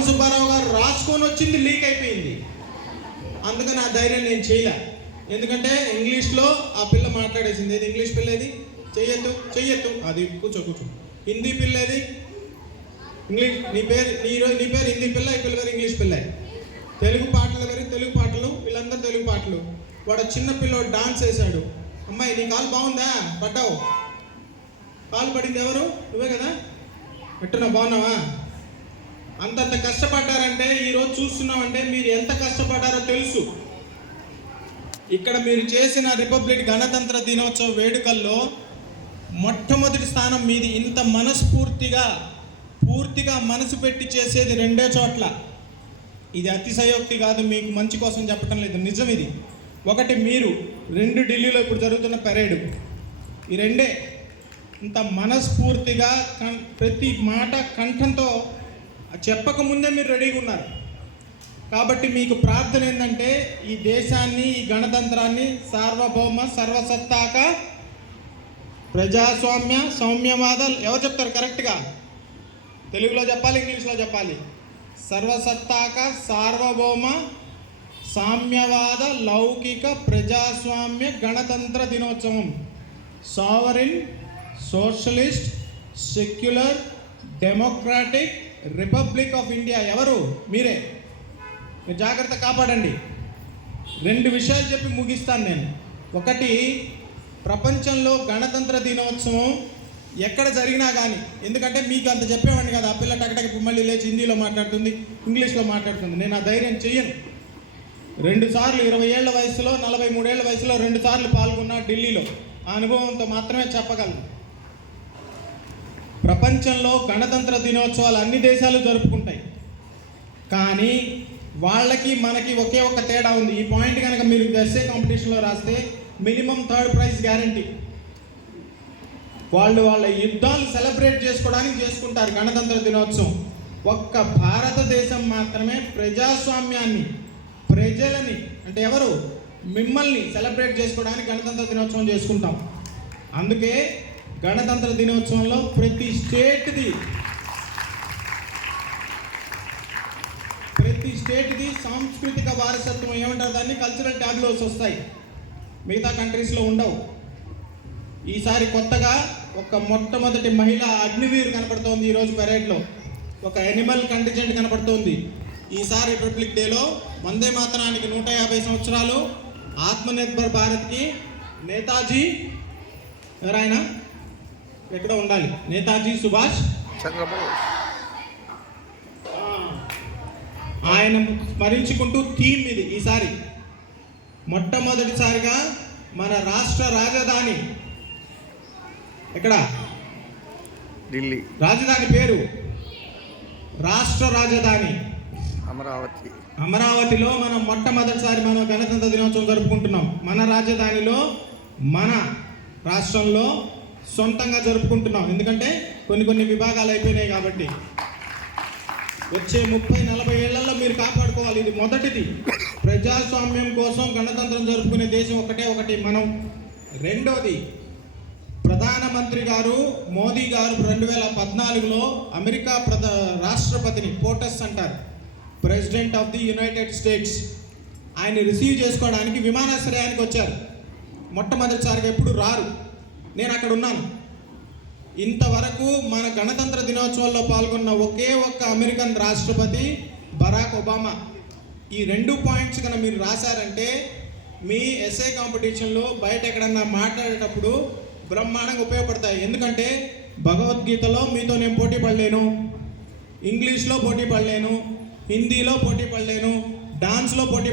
రామసుబ్బారావు గారు రాసుకొని వచ్చింది లీక్ అయిపోయింది. అందుకని ఆ ధైర్యం నేను చేయలే. ఎందుకంటే ఇంగ్లీష్లో ఆ పిల్ల మాట్లాడేసింది. ఏది ఇంగ్లీష్ పిల్ల ఏది? చెయ్యొద్దు అది కూర్చో. హిందీ పిల్ల ఏది? ఇంగ్లీష్. నీ పేరు హిందీ పిల్ల, ఈ పిల్ల గారు ఇంగ్లీష్ పిల్ల. తెలుగు పాటలు గారి తెలుగు పాటలు, వీళ్ళందరూ తెలుగు పాటలు. వాడు చిన్న పిల్లోడు డాన్స్ వేశాడు. అమ్మాయి నీ కాలు బాగుందా? పడ్డావు. కాలు పడింది ఎవరు? నువ్వే కదా. ఎట్టున్నా బాగున్నావా? అంతంత కష్టపడ్డారంటే ఈరోజు చూస్తున్నామంటే మీరు ఎంత కష్టపడ్డారో తెలుసు. ఇక్కడ మీరు చేసిన రిపబ్లిక్ గణతంత్ర దినోత్సవ వేడుకల్లో మొట్టమొదటి స్థానం మీది. ఇంత పూర్తిగా మనసు పెట్టి చేసేది రెండే చోట్ల. ఇది అతిశయోక్తి కాదు, మీకు మంచి కోసం చెప్పడం లేదు, నిజం ఇది. ఒకటి మీరు, 2 ఢిల్లీలో ఇప్పుడు జరుగుతున్న పెరేడు. ఈ రెండే ఇంత మనస్ఫూర్తిగా ప్రతి మాట కంఠంతో చెప్పకముందే మీరు రెడీగా ఉన్నారు. కాబట్టి మీకు ప్రార్థన ఏంటంటే ఈ దేశాన్ని, ఈ గణతంత్రాన్ని సార్వభౌమ సర్వసత్తాక ప్రజాస్వామ్య సౌమ్యవాద, ఎవరు చెప్తారు కరెక్ట్గా? తెలుగులో చెప్పాలి, ఇంగ్లీష్లో చెప్పాలి. సర్వసత్తాక సార్వభౌమ సామ్యవాద లౌకిక ప్రజాస్వామ్య గణతంత్ర దినోత్సవం. Sovereign socialist secular democratic republic of India. ఎవరు? మీరే. మీరు జాగ్రత్త కాపాడండి. 2 విషయాలు చెప్పి ముగిస్తాను నేను. ఒకటి, ప్రపంచంలో గణతంత్ర దినోత్సవం ఎక్కడ జరిగినా కానీ, ఎందుకంటే మీకు అంత చెప్పేవాడిని కదా, ఆ పిల్ల టకటక మళ్ళీ లేచి హిందీలో మాట్లాడుతుంది, ఇంగ్లీష్లో మాట్లాడుతుంది. నేను ఆ ధైర్యం చెయ్యను. 2 సార్లు 20 ఏళ్ల వయసులో, 43 ఏళ్ల వయసులో 2 సార్లు పాల్గొన్నా ఢిల్లీలో. ఆ అనుభవంతో మాత్రమే చెప్పగలను. ప్రపంచంలో గణతంత్ర దినోత్సవాలు అన్ని దేశాలు జరుపుకుంటాయి, కానీ వాళ్ళకి మనకి ఒకే ఒక తేడా ఉంది. ఈ పాయింట్ కనుక మీరు ఎస్ఏ కాంపిటీషన్లో రాస్తే మినిమం 3rd ప్రైజ్ గ్యారంటీ. వాళ్ళ యుద్ధాలు సెలబ్రేట్ చేసుకోవడానికి చేసుకుంటారు గణతంత్ర దినోత్సవం. ఒక్క భారతదేశం మాత్రమే ప్రజాస్వామ్యాన్ని, ప్రజలని, అంటే ఎవరు? మిమ్మల్ని సెలబ్రేట్ చేసుకోవడానికి గణతంత్ర దినోత్సవం చేసుకుంటాం. అందుకే గణతంత్ర దినోత్సవంలో ప్రతి స్టేట్ది సాంస్కృతిక వారసత్వం, ఏమంటారు దాన్ని, కల్చరల్ ట్యాబ్లోస్ వస్తాయి. మిగతా కంట్రీస్లో ఉండవు. ఈసారి కొత్తగా ఒక మొట్టమొదటి మహిళ అగ్నివీర్ కనపడుతోంది ఈరోజు పెరేడ్లో. ఒక యానిమల్ కంటిజెంట్ కనపడుతోంది. ఈసారి రిపబ్లిక్ డేలో వందే మాతరానికి 150 సంవత్సరాలు, ఆత్మనిర్భర్ భారత్కి నేతాజీ ఎవరైనా ఎక్కడ ఉండాలి, నేతాజీ సుభాష్ చంద్రబోస్, ఆయన స్మరించుకుంటూ థీమ్ ఇది. ఈసారి మొట్టమొదటిసారిగా మన రాష్ట్ర రాజధాని ఎక్కడ? ఢిల్లీ. రాజధాని పేరు, రాష్ట్ర రాజధాని అమరావతిలో మనం మొట్టమొదటిసారి మనం గణతంత్ర దినోత్సవం జరుపుకుంటున్నాం. మన రాజధానిలో, మన రాష్ట్రంలో సొంతంగా జరుపుకుంటున్నాం. ఎందుకంటే కొన్ని విభాగాలు అయిపోయినాయి కాబట్టి. వచ్చే 30-40 ఏళ్లలో మీరు కాపాడుకోవాలి. ఇది మొదటిది. ప్రజాస్వామ్యం కోసం గణతంత్రం జరుపుకునే దేశం ఒకటి మనం. రెండోది, ప్రధానమంత్రి గారు మోదీ గారు 2014లో అమెరికా రాష్ట్రపతిని, పోటస్ అంటారు, president of the United states, ఆయన్ని రిసీవ్ చేసుకోవడానికి విమానాశ్రయానికి వచ్చారు. మొట్టమొదటిసారిగా, ఎప్పుడు రారు. నేను అక్కడ ఉన్నాను. ఇంతవరకు మన గణతంత్ర దినోత్సవంలో పాల్గొన్న ఒకే ఒక్క అమెరికన్ రాష్ట్రపతి బరాక్ ఒబామా. ఈ 2 పాయింట్స్ కన్నా మీరు రాశారంటే మీ ఎస్ఏ కాంపిటీషన్లో బయట ఎక్కడన్నా మాట్లాడేటప్పుడు బ్రహ్మాండంగా ఉపయోగపడతాయి. ఎందుకంటే భగవద్గీతలో మీతో నేను పోటీ పడలేను, ఇంగ్లీష్లో పోటీ పడలేను, హిందీలో పోటీ పడలేను, డాన్స్లో పోటీ